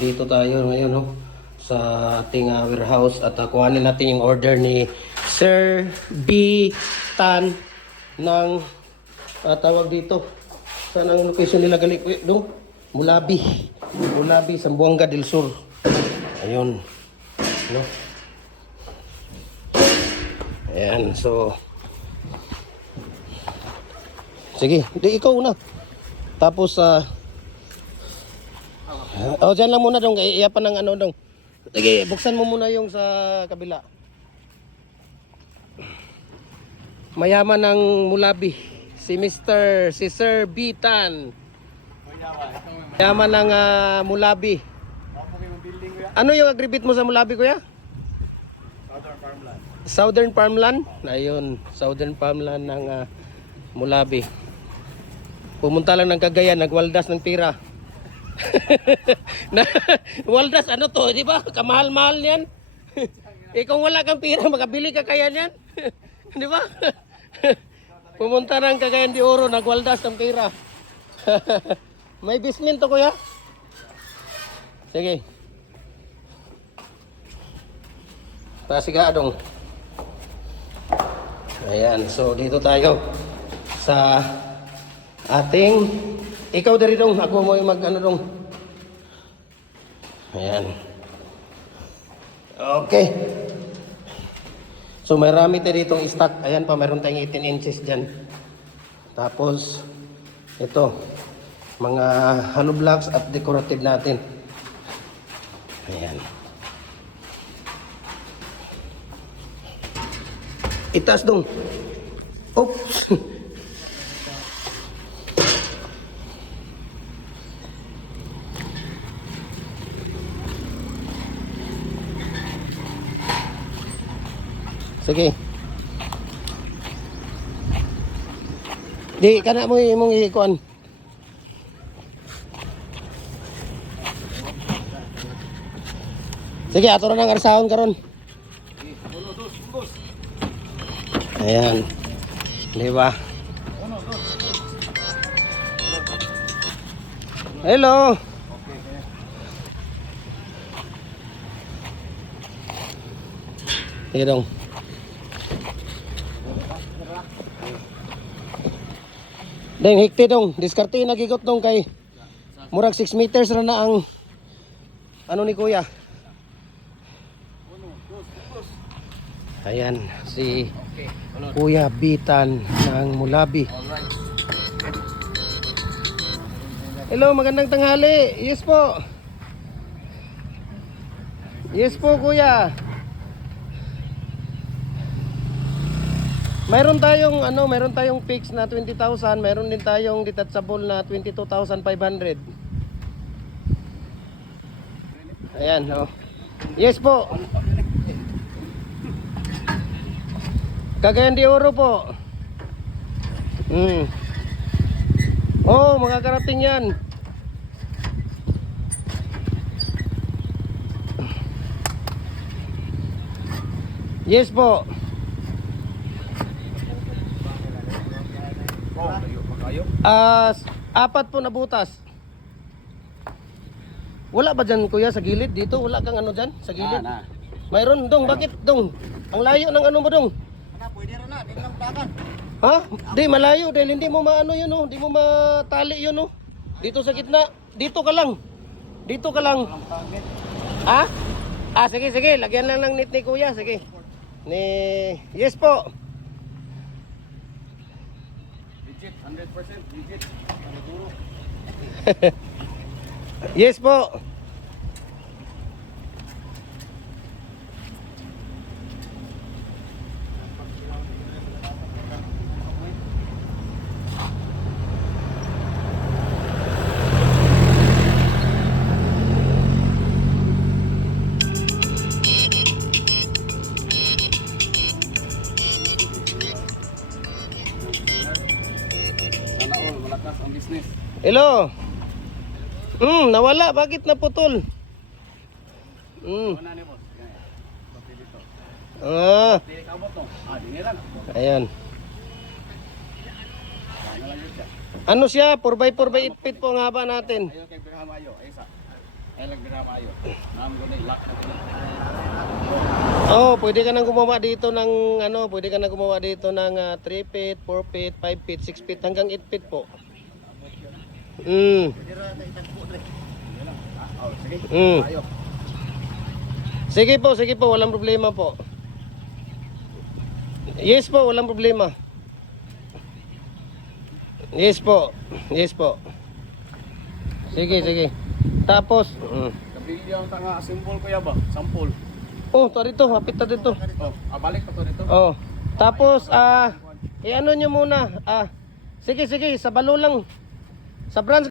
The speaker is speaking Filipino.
Dito tayo ngayon no, sa ating warehouse at kuhanin natin yung order ni Sir B. Tan ng tawag dito. Saan ang location nila gali? No? Mulabi. Mulabi, Zamboanga del Sur. Ayun. No? Ayan, so sige, di ikaw na. Tapos oh, dyan lang muna dong, iyapan ng ano dong. Sige, buksan mo muna yung sa kabila. Mayaman ng Mulabi, si Sir B. Tan. Mayaman ng Mulabi. Ano yung agribit mo sa Mulabi, kuya? Southern Farmland. Ayun, Southern Farmland ng Mulabi. Pumunta lang ng Cagayan, nagwaldas ng pira. Waldas ano to, di ba? Kamahal-mahal niyan. Kung wala kang pira, makabili ka kaya niyan. Di ba? Pumunta ng Cagayan de Oro, nagwaldas ng pira. May bismin to, kuya? Sige. Pasigadong. Ayan, so dito tayo sa ating, ikaw dari dong, ako mo yung mag ano dong. Ayan. Okay. So may rami tayo ditong stock. Ayan pa, mayroon tayong 18 inches dyan. Tapos ito, mga hollow blocks at decorative natin. Ayan. Itaas dong. Oops. Sige. Di kana mo imong ikuan. Sige, ato ra nang arsahon karon. Ayan. Di ba? Hello. Sige dong. Deng hikti dong, diskarte nagigot dong kay murag 6 meters ra na ang ano ni kuya. Ayan, si Kuya Bitan ng Mulabi. Hello, magandang tanghali. Yes po. Yes po, kuya. Mayroon tayong fix na 20,000, mayroon din tayong detachable na 22,500. Ayan, oh. Yes po. Cagayan de Oro po. Oh, mga karating yan. Yes po. Apat po na butas. Wala ba dyan, kuya, sa gilid dito? Wala kang ano dyan sa gilid? Mayroon dong, bakit dong? Ang layo ng ano mo dong? Pwede rin na, di lang takan. Ha? Di, malayo dahil hindi mo maano yun oh, hindi mo matali yun oh. Dito sa gitna, dito ka lang. Dito ka lang. Ha? Sige, sige, lagyan lang ng net ni kuya, sige. Yes po. Legit, 100% legit. Yes po. Sana all, malakas ang business. Hello. Nawala, bakit naputol? Wala ni boss. Pati dito. Di kabot no. Dinira na. Ayan. Ano lang yun siya. Ano siya? 4x4 by 8 feet po ang haba natin. Ayaw kay Birham ayo. Ay isa. Kailang drama ayo. Ang gunay lock na gunay. Oh, pwede ka nang gumawa dito ng pwede ka nang gumawa dito ng 3 feet, 4 feet, 5 feet, 6 feet hanggang 8 feet po. Oh, sige. Mm. Ayo. Sige po, walang problema po. Yes po, walang problema. Yes po. Sige. Tapos, Kabilya ang tanga symbol ko ya ba? Sampol. oh, to dito, hapit ta dito. Oh, balik pa to dito. Oh. Tapos, ano nyo muna. Sige, sa balo lang. Sa branch